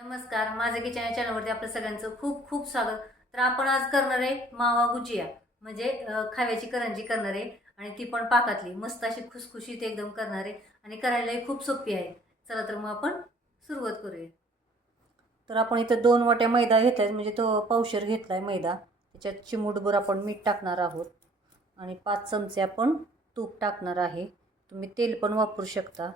नमस्कार माझं किचन या चॅनलवरती आपलं सगळ्यांचं खूप खूप स्वागत. तर आपण आज करणार आहे मावा गुजिया म्हणजे खाव्याची करंजी करणार आहे आणि ती पण पाकातली. मस्त अशी खुसखुशीत एकदम करणार आहे आणि करायलाही खूप सोपी आहे. चला तर मग आपण सुरुवात करूया. तर आपण इथं दोन वाट्या मैदा घेतला आहे म्हणजे तो पावशर घेतला आहे मैदा. त्याच्यात चिमूटभर आपण मीठ टाकणार आहोत आणि पाच चमचे आपण तूप टाकणार आहे. तुम्ही तेल पण वापरू शकता.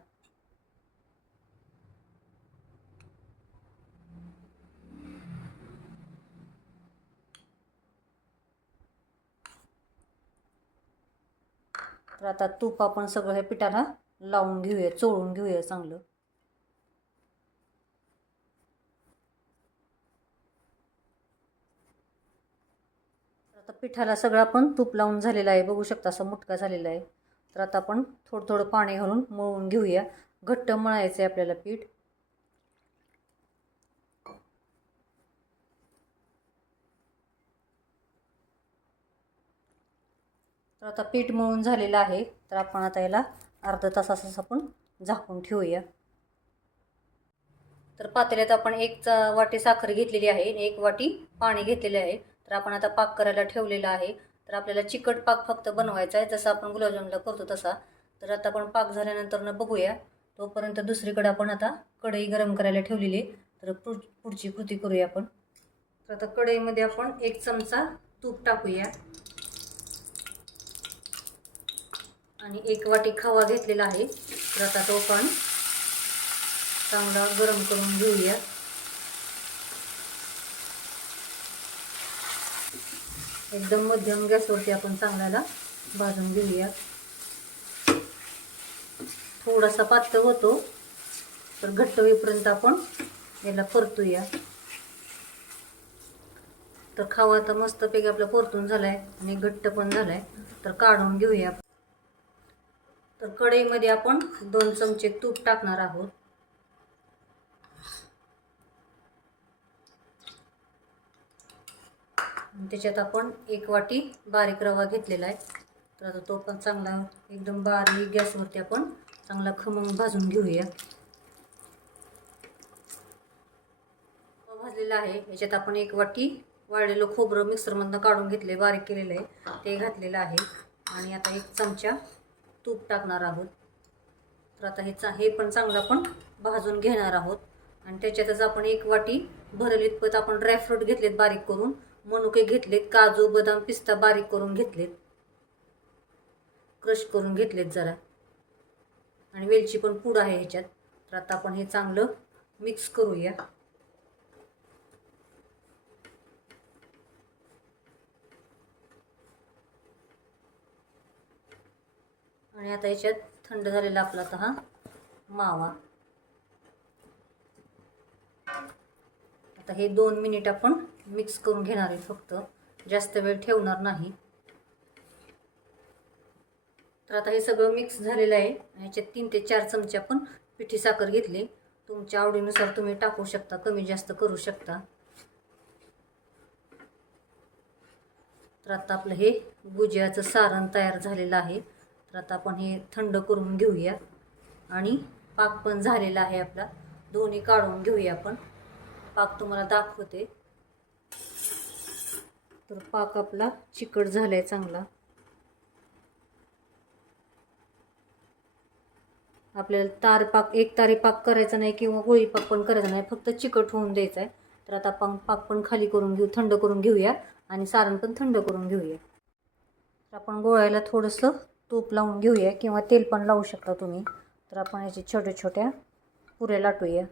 तर आता तूप आपण सगळं हे पिठाला लावून घेऊया चोळून घेऊया चांगलं. तर आता पिठाला सगळं आपण तूप लावून झालेलं आहे बघू शकता असा मुटका झालेला आहे. तर आता आपण थोडं थोडं पाणी घालून मळून घेऊया. घट्ट मळायचं आहे आपल्याला पीठ. तर आता पीठ मळून झालेलं आहे. तर आपण आता याला अर्धा तासाच आपण झाकून ठेवूया. तर पातेल्यात आपण एक चा वाटी साखर घेतलेली आहे आणि एक वाटी पाणी घेतलेले आहे. तर आपण आता पाक करायला ठेवलेला आहे. तर आपल्याला चिकट पाक फक्त बनवायचा आहे. जसं आपण गुलाबजामला करतो तसा. तर आता आपण पाक झाल्यानंतर न बघूया. तोपर्यंत दुसरीकडे आपण आता कढई गरम करायला ठेवलेली आहे. तर पुढ पुढची कृती करूया आपण. तर आता कढईमध्ये आपण एक चमचा तूप टाकूया. आणि एक वाटी खवा घेतलेला आहे. तर आता तो पण चांगला गरम करून घेऊया. एकदम मध्यम गॅसवरती आपण चांगल्याला भाजून घेऊया. थोडासा पातळ होतो तर घट्ट होईपर्यंत आपण याला परतूया. तर खावा तर मस्तपैकी आपला परतून झालाय आणि घट्ट पण झालाय. तर काढून घेऊया तर कढईमध्ये आपण दोन चमचे तूप टाकणार आहोत. त्याच्यात आपण एक वाटी बारीक रवा घेतलेला आहे. तर आता तो पण चांगला एकदम बारीक गॅसवरती आपण चांगला खमंग भाजून घेऊया. भाजलेला आहे. याच्यात आपण एक वाटी वाळलेलं खोबरं मिक्सरमधनं काढून घेतले बारीक केलेलं आहे. ते घातलेलं आहे. आणि आता एक चमचा तूप टाकणार आहोत. तर आता हे चा हे पण चांगलं आपण भाजून घेणार आहोत. आणि त्याच्यातच आपण एक वाटी भरलीत पत आपण ड्रायफ्रूट घेतलेत बारीक करून. मनुके घेतलेत काजू बदाम पिस्ता बारीक करून घेतलेत. क्रश करून घेतलेत जरा. आणि वेलची पण पूड आहे ह्याच्यात. तर आता आपण हे चांगलं मिक्स करूया. आणि आता याच्यात थंड झालेला आपला आता हा मावा. आता हे दोन मिनिट आपण मिक्स करून घेणार आहे फक्त. जास्त वेळ ठेवणार नाही. तर आता हे सगळं मिक्स झालेलं आहे. याच्यात तीन ते चार चमचे आपण पिठी साखर घेतली. तुमच्या आवडीनुसार तुम्ही टाकू शकता कमी जास्त करू शकता. तर आता आपलं हे गुजियाचं सारण तयार झालेलं आहे. तर आता आपण हे थंड करून घेऊया. आणि पाक पण झालेला आहे आपला. दोन्ही काढून घेऊया आपण. पाक तुम्हाला दाखवते. तर पाक आपला चिकट झाला आहे चांगला. आपल्याला तार पाक एक तारी पाक करायचा नाही किंवा गोळी पाक पण करायचा नाही. फक्त चिकट होऊन द्यायचा आहे. तर आता आपण पाक पण खाली करून घेऊ थंड करून घेऊया. आणि सारण पण थंड करून घेऊया. तर आपण गोळ्याला थोडंसं तूप लावून घेऊया किंवा तेल पण लावू शकता तुम्ही. तर आपण याची छोट्या छोट्या पुऱ्या लाटूया.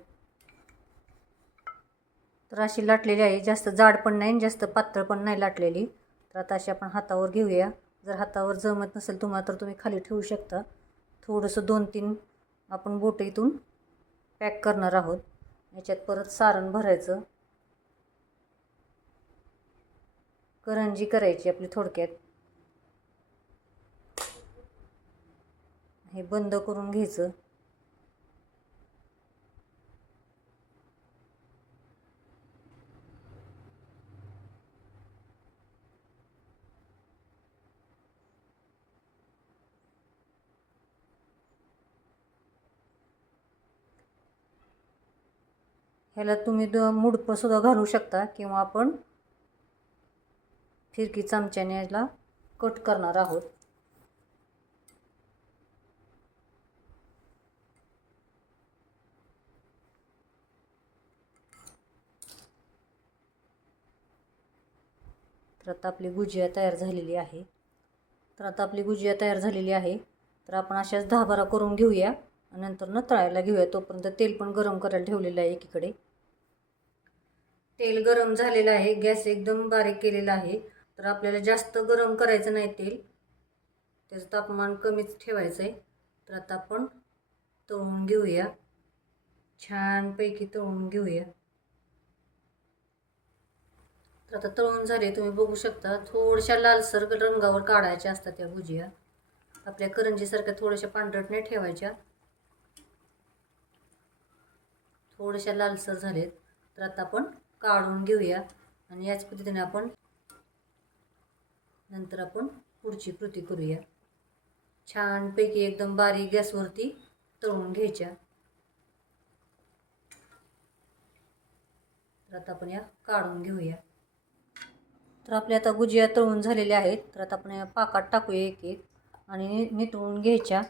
तर अशी लाटलेली आहे. जास्त जाड पण नाही आणि जास्त पातळ पण नाही लाटलेली. तर आता अशी आपण हातावर घेऊया. जर हातावर जमत नसेल तुम्हाला तर तुम्ही खाली ठेवू शकता. थोडंसं दोन तीन आपण बोट इथून पॅक करणार आहोत. याच्यात परत सारण भरायचं. करंजी करायची आपली थोडक्यात. हे बंद करून घ्यायचं. ह्याला तुम्ही द मुडपंसुद्धा घालू शकता किंवा आपण फिरकी चमच्याने याला कट करणार आहोत. तर आता आपली गुजिया तयार झालेली आहे. तर आता आपली गुजिया तयार झालेली आहे. तर आपण अशाच दहा बारा करून घेऊया आणि नंतर न तळायला घेऊया. तोपर्यंत तेल पण गरम करायला ठेवलेलं आहे एकीकडे. तेल गरम झालेलं आहे. गॅस एकदम बारीक केलेला आहे. तर आपल्याला जास्त गरम करायचं नाही तेल. त्याचं तापमान कमीच ठेवायचं आहे तर आता आपण तळून घेऊया. छानपैकी तळून घेऊया. आता तळून झाले तुम्ही बघू शकता. थोड्याशा लालसर रंगावर काढायच्या असतात त्या भुजिया. आपल्या करंजीसारख्या थोड्याशा पांढरट नाही ठेवायच्या. थोड्याशा लालसर झालेत. तर आता आपण काढून घेऊया. आणि याच पद्धतीने आपण नंतर आपण पुढची कृती करूया. छानपैकी एकदम बारीक गॅसवरती तळून घ्यायच्या. तर आता आपण या काढून घेऊया. तर आपल्या आता गुजिया तळून झालेल्या आहेत. तर आता आपण पाकात टाकूया एक एक आणि नितळून घ्यायच्या.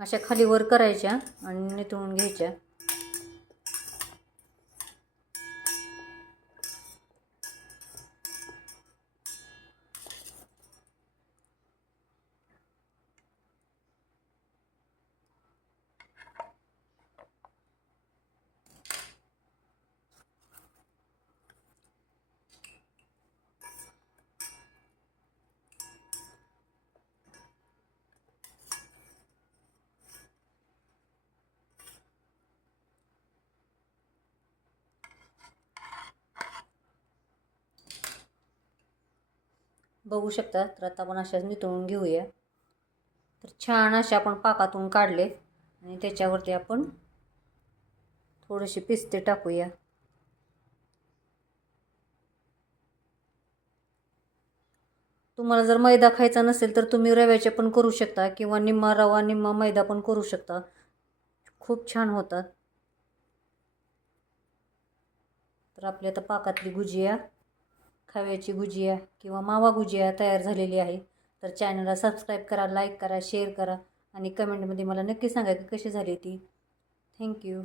अशा खाली वर करायच्या आणि नितळून घ्यायच्या. बघू शकता. तर आता आपण अशाच नितळून घेऊया. तर छान अशा आपण पाकातून काढले. आणि त्याच्यावरती आपण थोडेसे पिस्ते टाकूया. तुम्हाला जर मैदा खायचा नसेल तर तुम्ही रव्याचे पण करू शकता किंवा निम्मा रवा निम्मा मैदा पण करू शकता. खूप छान होतात. तर आपली आता पाकातली गुजिया खव्याची गुजिया किंवा मावा गुजिया तयार झालेली आहे. तर चॅनलला सबस्क्राईब करा लाईक करा शेअर करा आणि कमेंटमध्ये मला नक्की सांगा की कशी झाली ती. थँक्यू